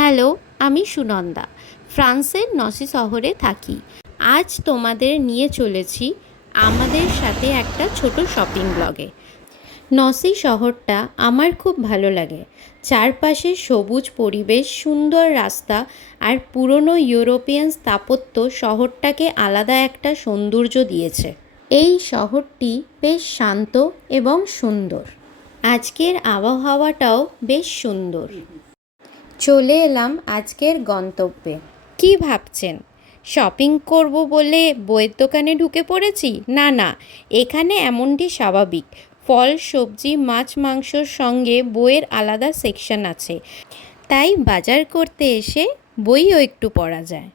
Hello, আমি সুনন্দা। ফ্রান্সের নসি শহরে থাকি। আজ তোমাদের নিয়ে চলেছি আমাদের সাথে একটা ছোট শপিং ব্লগে। নসি শহরটা আমার খুব ভালো লাগে। চারপাশে সবুজ পরিবেশ, সুন্দর রাস্তা আর পুরনো ইউরোপিয়ান স্থাপত্য শহরটাকে আলাদা একটা সৌন্দর্য দিয়েছে। এই শহরটি বেশ শান্ত এবং সুন্দর। আজকের আবহাওয়াটাও বেশ সুন্দর। চলে এলাম আজকের গন্তব্যে। কি ভাবছেন, শপিং করব বলে বইয়ের দোকানে ঢুকে পড়েছি? না না, এখানে এমনটি স্বাভাবিক। ফল, সবজি, মাছ, মাংসর সঙ্গে বইয়ের আলাদা সেকশন আছে, তাই বাজার করতে এসে বইও একটু পড়া যায়।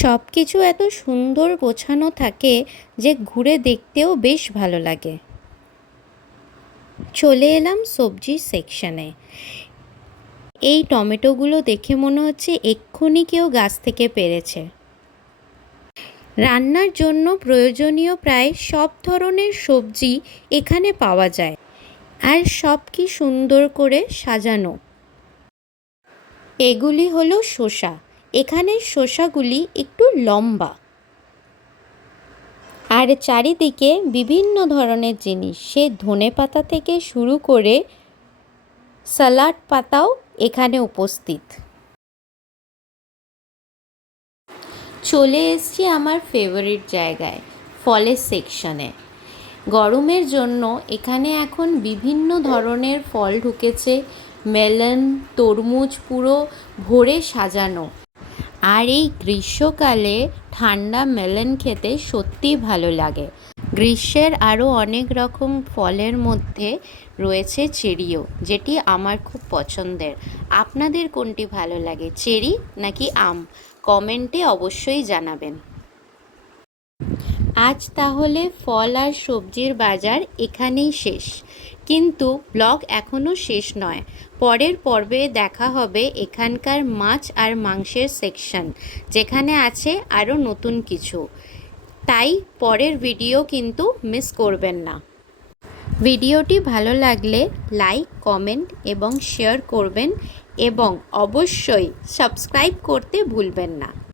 সব কিছু এত সুন্দর গোছানো থাকে যে ঘুরে দেখতেও বেশ ভালো লাগে। চলে এলাম সবজির সেকশনে। এই টমেটোগুলো দেখে মনে হচ্ছে এক্ষুনি কেউ গাছ থেকে পেড়েছে। রান্নার জন্য প্রয়োজনীয় প্রায় সব ধরনের সবজি এখানে পাওয়া যায়, আর সব কি সুন্দর করে সাজানো। এগুলি হলো শসা। এখানের শসাগুলি একটু লম্বা, আর চারিদিকে বিভিন্ন ধরনের জিনিস, সে ধনেপাতা থেকে শুরু করে স্যালাড পাতাও এখানে উপস্থিত। চলে এসেছি আমার ফেভারিট জায়গায়, ফলের সেকশনে। গরমের জন্য এখানে এখন বিভিন্ন ধরনের ফল ঢুকেছে। মেলন, তরমুজ পুরো ভরে সাজানো। আর এই গ্রীষ্মকালে ঠান্ডা মেলন খেতে সত্যিই ভালো লাগে। গ্রীষ্মের আরও অনেক রকম ফলের মধ্যে রয়েছে চেরিও, যেটি আমার খুব পছন্দের। আপনাদের কোনটি ভালো লাগে, চেরি নাকি আম? কমেন্টে অবশ্যই জানাবেন। আজ তাহলে ফল আর সবজির বাজার এখানেই শেষ, কিন্তু ব্লগ এখনও শেষ নয়। পরের পর্বে দেখা হবে এখানকার মাছ আর মাংসের সেকশন, যেখানে আছে আরও নতুন কিছু। তাই পরের ভিডিও কিন্তু মিস করবেন না। ভিডিওটি ভালো লাগলে লাইক, কমেন্ট এবং শেয়ার করবেন, এবং অবশ্যই সাবস্ক্রাইব করতে ভুলবেন না।